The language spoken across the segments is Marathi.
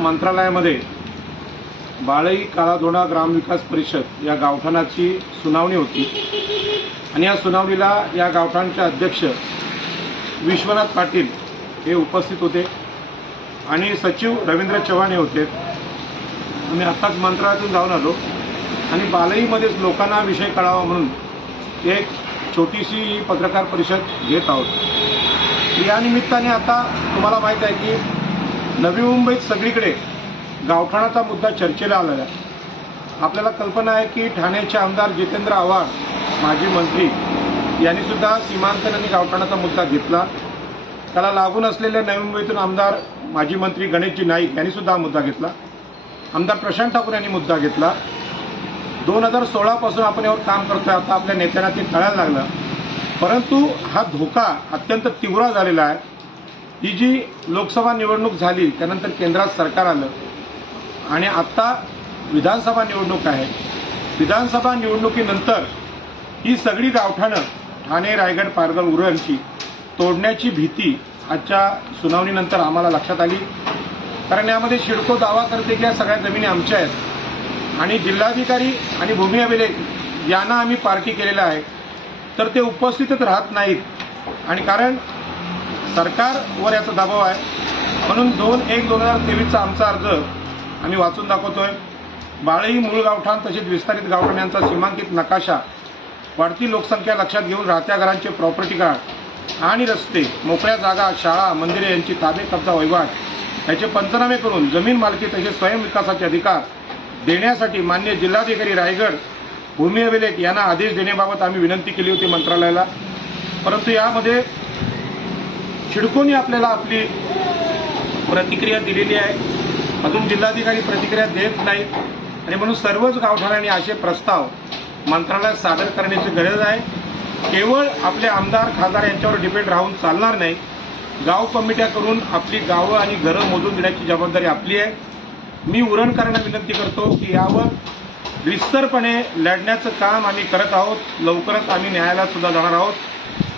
मंत्रालयामध्ये बाळई काळाधोडा ग्रामविकास परिषद या गावठाणाची सुनावणी होती. आणि या सुनावणीला या गावठाणचे अध्यक्ष विश्वनाथ पाटील हे उपस्थित होते. आणि सचिव रवींद्र चव्हाण हे होते. आम्ही आत्ताच मंत्रालयातून जाऊन आलो. आणि बालईमध्येच लोकांना विषय कळावा म्हणून एक छोटीशी पत्रकार परिषद घेत आहोत. या निमित्ताने आता तुम्हाला माहीत आहे की नवी मुंबईत सगळीकडे गावठाणाचा मुद्दा चर्चेला आलेला आहे. आपल्याला कल्पना आहे की ठाण्याचे आमदार जितेंद्र आव्हाड माजी मंत्री यांनी सुद्धा सीमांकन आणि गावठाणाचा मुद्दा घेतला. त्याला लागून असलेल्या नवी मुंबईतून आमदार माजी मंत्री गणेशजी नाईक यांनी सुद्धा हा मुद्दा घेतला. आमदार प्रशांत ठाकूर यांनी मुद्दा घेतला. दोन हजार सोळापासून आपण यावर काम करतोय. आता आपल्या नेत्यांना ते कळायला लागलं. परंतु हा धोका अत्यंत तीव्र झालेला आहे. ही जी लोकसभा निवडणूक झाली त्यानंतर केंद्रात सरकार आलं आणि आत्ता विधानसभा निवडणूक आहे. विधानसभा निवडणुकीनंतर ही सगळी गावठाणं ठाणे रायगड पारगड उरणची तोडण्याची भीती आजच्या सुनावणीनंतर आम्हाला लक्षात आली. कारण यामध्ये शिडको दावा करते की या सगळ्या जमिनी आमच्या आहेत. आणि जिल्हाधिकारी आणि भूमी अभिलेख यांना आम्ही पार्टी केलेला आहे. तर ते उपस्थितच राहत नाहीत. आणि कारण सरकारवर याचा दबाव आहे. म्हणून दोन एक दोन हजार तेवीसचा आमचा अर्ज आम्ही वाचून दाखवतोय. बाळही मूळ गावठाण तसेच विस्तारित गावठाण यांचा सीमांकित नकाशा वाढती लोकसंख्या लक्षात घेऊन राहत्या घरांचे प्रॉपर्टी कार्ड आणि रस्ते मोकळ्या जागा शाळा मंदिरे यांची ताबे कब्जा वहिवाट. याचे पंचनामे करून जमीन मालकी तसेच स्वयंविकासाचे अधिकार देण्यासाठी मान्य जिल्हाधिकारी रायगड भूमी अभिलेख यांना आदेश देण्याबाबत आम्ही विनंती केली होती मंत्रालयाला. परंतु यामध्ये शिडकोनी आपल्याला आपली प्रतिक्रिया दिलेली आहे. अजून जिल्हाधिकारी प्रतिक्रिया देत नाहीत. आणि म्हणून सर्वच गावठाणांनी असे प्रस्ताव मंत्रालयात सादर करण्याची गरज आहे. केवळ आपले आमदार खासदार यांच्यावर डिपेंड राहून चालणार नाही. गाव कमिट्या करून आपली गावं आणि घरं मोजून देण्याची जबाबदारी आपली आहे. मी उरणकरांना विनंती करतो की यावर विस्तरपणे लढण्याचं काम आम्ही करत आहोत. लवकरच आम्ही न्यायालयात सुद्धा जाणार आहोत.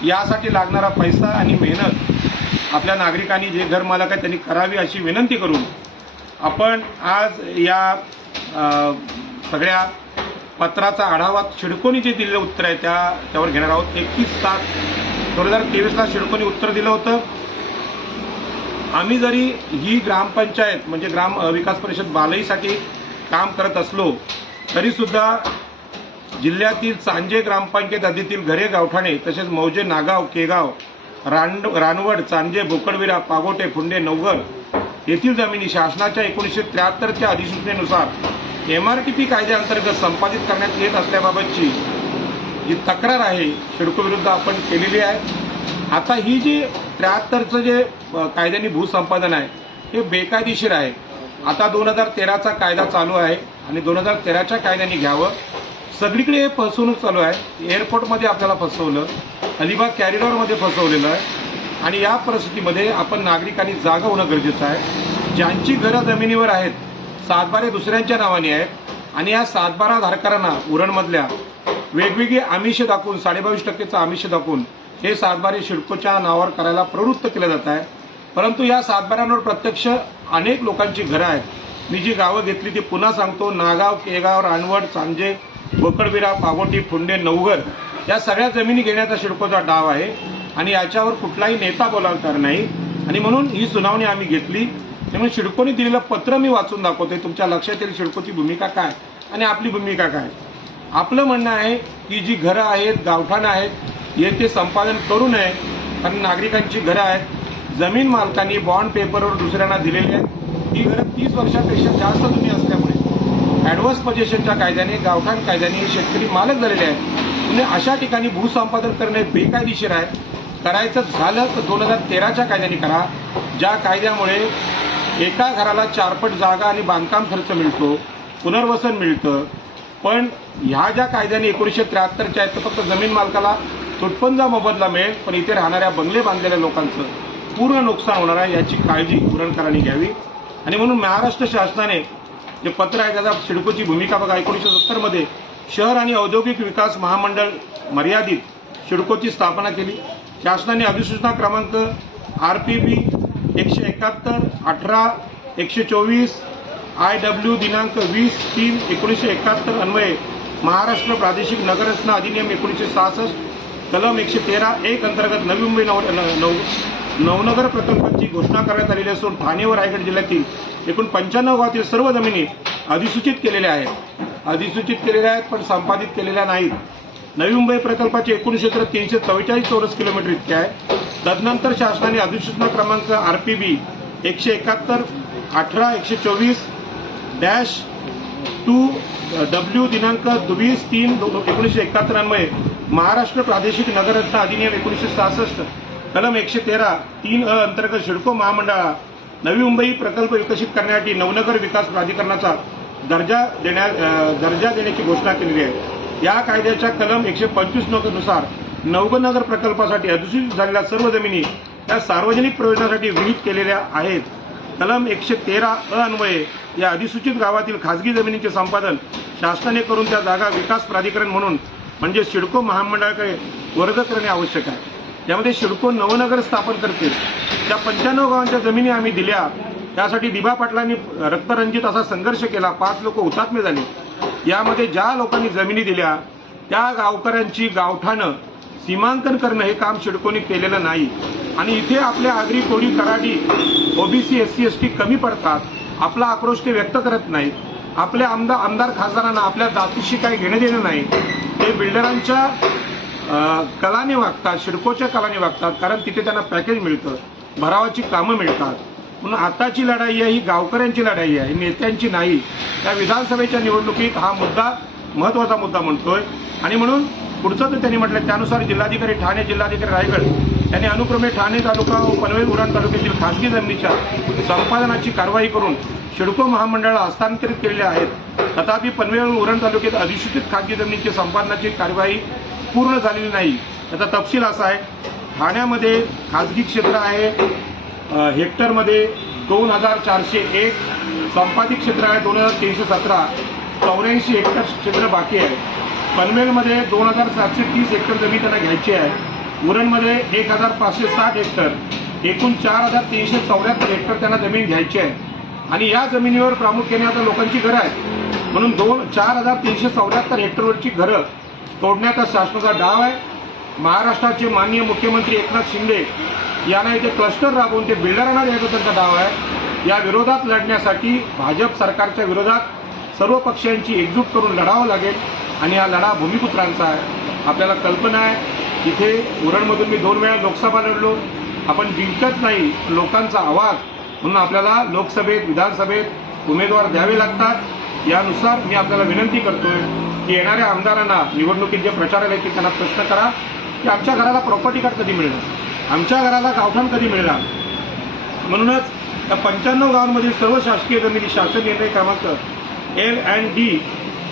यासाठी लागणारा पैसा आणि मेहनत आपल्या नागरिकांनी जे घरमालक आहेत त्यांनी करावी अशी विनंती करून आपण आज या सगळ्या पत्राचा आढावा शिडकोनी जे दिलेलं उत्तर आहे त्या त्यावर घेणार आहोत. एकतीस सात दोन हजार तेवीसला शिडकोनी उत्तर दिलं होतं. आम्ही जरी ही ग्रामपंचायत म्हणजे ग्राम विकास परिषद बालईसाठी काम करत असलो तरीसुद्धा जिल्ह्यातील सांजे ग्रामपंचायत हद्दीतील घरे गावठाणे तसेच मौजे नागाव केगाव रांड रानवड चांजे बोकडविरा पागोटे फुंडे नवघर येथील जमिनी शासनाच्या एकोणीसशे त्र्याहत्तरच्या अधिसूचनेनुसार एमआरटीपी कायद्याअंतर्गत संपादित करण्यात येत असल्याबाबतची जी तक्रार आहे शिडकोविरुद्ध आपण केलेली आहे. आता ही जी त्र्याहत्तरचं जे कायद्याने भूसंपादन आहे हे बेकायदेशीर आहे. आता दोन हजार तेराचा कायदा चालू आहे आणि दोन हजार तेराच्या कायद्याने घ्यावं. सगळीकडे हे फसवणूक चालू आहे. एअरपोर्टमध्ये आपल्याला फसवलं. अलिबाग कॅरिडॉरमध्ये फसवलेलं आहे. आणि या परिस्थितीमध्ये आपण नागरिकांनी जागा होणं गरजेचं आहे. ज्यांची घरं जमिनीवर आहेत सातबारे दुसऱ्यांच्या नावाने आहेत. आणि या सातबारा धारकारांना उरणमधल्या वेगवेगळी आमिष दाखवून साडेबावीस टक्केचं आमिष दाखवून हे सातबारे शिडकोच्या नावावर करायला प्रवृत्त केलं जात आहे. परंतु या सातबाऱ्यांवर प्रत्यक्ष अनेक लोकांची घरं आहेत. मी जी गावं घेतली ती पुन्हा सांगतो. नागाव केगाव रानवड चांजे बोकडविरा पागोटी फुंडे नवघर या सगळ्या जमिनी घेण्याचा शिडकोचा डाव आहे आणि याच्यावर कुठलाही नेता बोलावणार नाही. आणि म्हणून ही सुनावणी आम्ही घेतली. त्यामुळे शिडकोनी दिलेलं पत्र मी वाचून दाखवतोय. तुमच्या लक्षात येईल शिडकोची भूमिका काय आणि आपली भूमिका काय. आपलं म्हणणं आहे की जी घरं आहेत गावठाणं आहेत हे ते संपादन करू नये. कारण नागरिकांची घरं आहेत. जमीन मालकांनी बॉन्ड पेपरवर दुसऱ्यांना दिलेली आहेत. ही घरं तीस वर्षापेक्षा जास्त जुनी असल्यामुळे ॲडव्हान्स पजेशनच्या कायद्याने गावठाण कायद्याने हे शेतकरी मालक झालेले आहेत. म्हणजे अशा ठिकाणी भूसंपादन करणे बेकायदेशीर आहे. करायचं झालं तर दोन हजार तेराच्या कायद्याने करा. ज्या कायद्यामुळे एका घराला चारपट जागा आणि बांधकाम खर्च मिळतो पुनर्वसन मिळतं. पण ह्या ज्या कायद्याने एकोणीसशे त्र्याहत्तरच्या आहेत तर फक्त जमीन मालकाला तुटपंजा मोबदला मिळेल पण इथे राहणाऱ्या बंगले बांधलेल्या लोकांचं पूर्ण नुकसान होणार आहे याची काळजी उरणकरांनी घ्यावी. आणि म्हणून महाराष्ट्र शासनाने जे पत्र आहे त्याचा सिडकोची भूमिका बघा एकोणीसशे सत्तरमध्ये शहर आणि औद्योगिक विकास महामंडळ मर्यादित सिडकोची स्थापना केली. शासनाने अधिसूचना क्रमांक आर पी बी एकशे एकाहत्तर अठरा एकशे चोवीस आय डब्ल्यू दिनांक वीस तीन एकोणीसशे एकाहत्तर अन्वये महाराष्ट्र प्रादेशिक नगररचना अधिनियम एकोणीसशे सहासष्ट कलम एकशे तेरा एक अंतर्गत नवी मुंबई नव नव नवनगर प्रकल्पांची घोषणा करण्यात आलेली असून ठाणे व रायगड जिल्ह्यातील एकूण पंच्याण्णव गावातील सर्व जमिनी अधिसूचित केलेल्या आहेत. अधिसूचित केलेल्या आहेत पण संपादित केलेल्या नाहीत. नवी मुंबई प्रकल्पाचे एकूण क्षेत्र तीनशे चव्वेचाळीस चौरस किलोमीटर इतके आहे. तदनंतर शासनाने अधिसूचना क्रमांक आर पी बी एकशे एकाहत्तर अठरा एकशे चोवीस डॅश टू डब्ल्यू दिनांक वीस तीन एकोणीसशे एकाहत्तर महाराष्ट्र प्रादेशिक नगररत्न अधिनियम एकोणीसशे सहासष्ट कलम एकशे तेरा तीन अ अंतर्गत सिडको महामंडळा नवी मुंबई प्रकल्प विकसित करण्यासाठी नवनगर विकास प्राधिकरणाचा दर्जा देण्या दर्जा देण्याची घोषणा केलेली आहे. या कायद्याच्या कलम एकशे पंचवीसनुसार नवनगर प्रकल्पासाठी अधिसूचित झालेल्या सर्व जमिनी त्या सार्वजनिक प्रयोजनासाठी विहित केलेल्या आहेत. कलम एकशे तेरा अन्वये या अधिसूचित गावातील खासगी जमिनीचे संपादन शासनाने करून त्या जागा विकास प्राधिकरण म्हणून म्हणजे सिडको महामंडळाकडे वर्ग करणे आवश्यक आहे. यामध्ये सिडको नवनगर स्थापन करते त्या पंच्याण्णव गावांच्या जमिनी आम्ही दिल्या त्यासाठी दिभा पाटलांनी रक्तरंजित असा संघर्ष केला पाच लोक हुतात्मे झाले. यामध्ये ज्या लोकांनी जमिनी दिल्या त्या गावकऱ्यांची गावठाणं सीमांकन करणं हे काम शिडकोनी केलेलं नाही. आणि इथे आपल्या Agri Koli Karadi OBC S C S T कमी पडतात आपला आक्रोश ते व्यक्त करत नाही. आपल्या आमदार आमदार खासदारांना आपल्या जातीशी काही घेणं देणं नाही. ते बिल्डरांच्या कलाने वागतात शिडकोच्या कलाने वागतात कारण तिथे त्यांना पॅकेज मिळतं. भरावाची कामं मिळतात. म्हणून आताची लढाई आहे ही गावकऱ्यांची लढाई आहे नेत्यांची नाही. त्या विधानसभेच्या निवडणुकीत हा मुद्दा महत्त्वाचा मुद्दा म्हणतोय. आणि म्हणून पुढचं तर त्यांनी म्हटलं त्यानुसार जिल्हाधिकारी ठाणे जिल्हाधिकारी रायगड यांनी अनुक्रमे ठाणे तालुका व पनवेल उरण तालुक्यातील खासगी जमिनीच्या संपादनाची कारवाई करून सिडको महामंडळाला हस्तांतरित केलेल्या आहेत. तथापि पनवेल उरण तालुक्यात अधिसूचित खासगी जमिनीची संपादनाची कार्यवाही पूर्ण झालेली नाही. त्याचा तपशील असा आहे ठाण्यामध्ये खाजगी क्षेत्र आहे. हेक्टरमध्ये दोन हजार चारशे एक संपादित क्षेत्र आहे दोन हजार तीनशे सतरा. चौऱ्याऐंशी हेक्टर क्षेत्र बाकी आहे. पनवेलमध्ये दोन हजार सातशे तीस हेक्टर जमीन त्यांना घ्यायची आहे. उरणमध्ये एक हजार पाचशे साठ हेक्टर एकूण चार हजार तीनशे चौऱ्याहत्तर हेक्टर त्यांना जमीन घ्यायची आहे. आणि या जमिनीवर प्रामुख्याने आता लोकांची घरं आहेत. म्हणून दोन चार हजार तीनशे चौऱ्याहत्तर हेक्टरवरची घरं तोडण्याचा शासनाचा डाव आहे. महाराष्ट्राचे माननीय मुख्यमंत्री एकनाथ शिंदे यांना इथे क्लस्टर राबवून ते बिल्डरांना द्यायचा त्यांचा डाव आहे. या विरोधात लढण्यासाठी भाजप सरकारच्या विरोधात सर्व पक्षांची एकजूट करून लढावं लागेल आणि हा लढा भूमिपुत्रांचा आहे. आपल्याला कल्पना आहे इथे उरणमधून मी दोन वेळा लोकसभा लढलो. आपण जिंकत नाही लोकांचा आवाज म्हणून आपल्याला लोकसभेत विधानसभेत उमेदवार द्यावे लागतात. यानुसार मी आपल्याला विनंती करतोय की येणाऱ्या आमदारांना निवडणुकीत जे प्रचार आले की त्यांना प्रश्न करा. की आमच्या घराला प्रॉपर्टी कार्ड कधी मिळणार? आमच्या घराला गावठाण कधी मिळणार? म्हणूनच त्या पंच्याण्णव गावांमधील सर्व शासकीय समिती शासन निर्णय क्रमांक एल अँड डी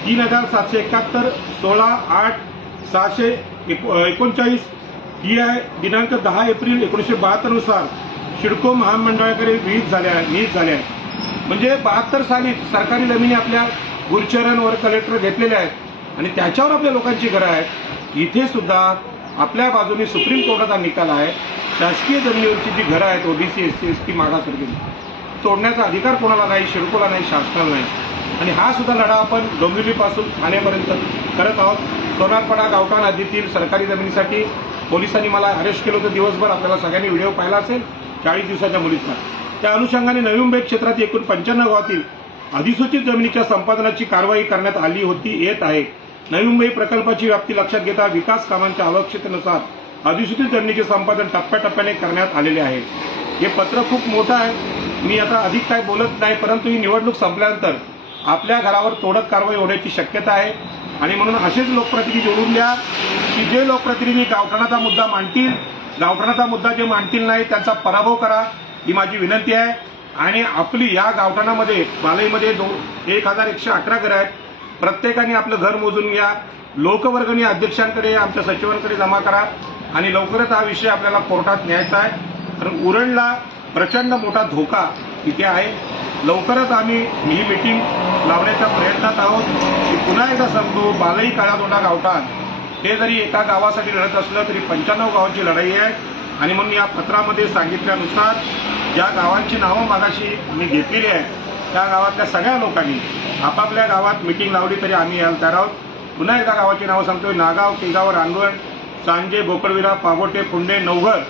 तीन हजार सातशे एकाहत्तर सोळा आठ सहाशे एकोणचाळीस डी आय दिनांक दहा एप्रिल एकोणीसशे बहात्तरनुसार सिडको महामंडळाकडे विहित झाल्या निहित झाल्या आहेत. म्हणजे बहात्तर साली सरकारी जमिनी आपल्या गुरचरणवर कलेक्टर घेतलेल्या आहेत आणि त्याच्यावर आपल्या लोकांची घरं आहेत. इथे सुद्धा आपल्या बाजूने सुप्रीम कोर्टाचा निकाल आहे. शासकीय जमिनीवरची जी घरं आहेत OBC S C S T मागासवर्गीय तोडण्याचा अधिकार कोणाला नाही शिडकोला नाही शासनाला नाही. आणि हा सुद्धा लढा आपण डोंबिवलीपासून ठाण्यापर्यंत करत आहोत. सोनारपाडा गावठाण नदीतील सरकारी जमिनीसाठी पोलिसांनी मला अरेस्ट केलं होतं. दिवसभर आपल्याला सगळ्यांनी व्हिडिओ पाहिला असेल. चाळीस दिवसाच्या मुलीचा. त्या अनुषंगाने नवी मुंबई क्षेत्रातील एकूण पंच्याण्णव गावातील अधिसूचित जमिनीच्या संपादनाची कारवाई करण्यात आली होती येत आहे. नवी मुंबई प्रकल्पाची व्याप्ती लक्षात घेता विकास कामांच्या आवश्यकतेनुसार अधिसूचित जमिनीचे संपादन टप्प्याटप्प्याने करण्यात आलेले आहे. हे पत्र खूप मोठं आहे. मी आता अधिक काय बोलत नाही परंतु ही निवडणूक संपल्यानंतर आपल्या घरावर तोडक कारवाई होण्याची शक्यता आहे. आणि म्हणून असेच लोकप्रतिनिधी जोडून द्या की जे लोकप्रतिनिधी गावठाणाचा मुद्दा मांडतील गावठाणाचा मुद्दा जे मांडतील नाही त्यांचा पराभव करा ही माझी विनंती आहे. आणि आपली या गावठाणामध्ये बालईमध्ये दो एक हजार एकशे अठरा घरं आहेत. प्रत्येकाने आपलं घर मोजून घ्या. लोकवर्गणी अध्यक्षांकडे आमच्या सचिवांकडे जमा करा आणि लवकरच हा विषय आपल्याला कोर्टात न्यायचा आहे. कारण उरणला प्रचंड मोठा धोका इथे आहे. लवकरच आम्ही ही मीटिंग लावण्याच्या प्रयत्नात आहोत. की पुन्हा एकदा सांगतो बालई काळातोंडा गावठाण. हे जरी एका गावासाठी लढत असलं तरी पंच्याण्णव गावांची लढाई आहे. आणि म्हणून या पत्रामध्ये सांगितल्यानुसार ज्या गावांची नावं मागाशी आम्ही घेतलेली आहेत त्या गावातल्या सगळ्या लोकांनी आपापल्या गावात मिटिंग लावली तरी आम्ही यायला तयार आहोत. पुन्हा एकदा गावाची नावं सांगतोय. नागाव किगाव रांगण सांजे बोकडविरा पागोटे पुंडे नवघर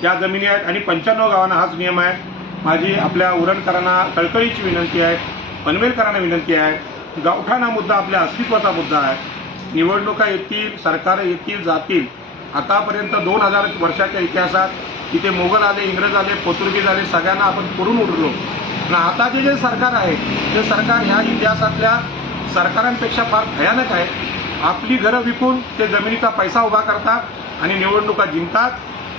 या जमिनी आहेत आणि पंच्याण्णव गावांना हाच नियम आहे. माझी आपल्या उरणकरांना कळकळीची विनंती आहे पनवेलकरांना विनंती आहे. गावठाण हा मुद्दा आपल्या अस्तित्वाचा मुद्दा आहे. निवडणुका येतील सरकार येतील जातील. आतापर्यंत दोन हजार वर्षाच्या इतिहासात इथे मोगल आले इंग्रज आले पोर्तुगीज आले सगळ्यांना आपण करून उडलो. आणि आताचे जे सरकार आहे ते सरकार ह्या इतिहासातल्या सरकारांपेक्षा फार भयानक आहे. आपली घरं विकून ते जमिनीचा पैसा उभा करतात आणि निवडणुका जिंकतात.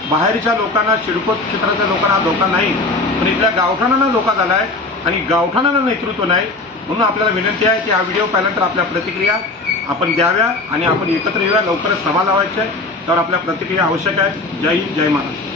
बाहेरच्या लोकांना शिडको क्षेत्राच्या लोकांना धोका नाही पण इथल्या गावठाणांना धोका झाला आहे आणि गावठाणांना नेतृत्व नाही. म्हणून आपल्याला विनंती आहे की हा व्हिडिओ पाहिल्यानंतर आपल्या प्रतिक्रिया आपण द्याव्या आणि आपण एकत्र येऊया. लवकरच सभा लावायची आहे. त्यावर आपल्या प्रतिक्रिया आवश्यक आहे. जय हिंद जय महाराष्ट्र.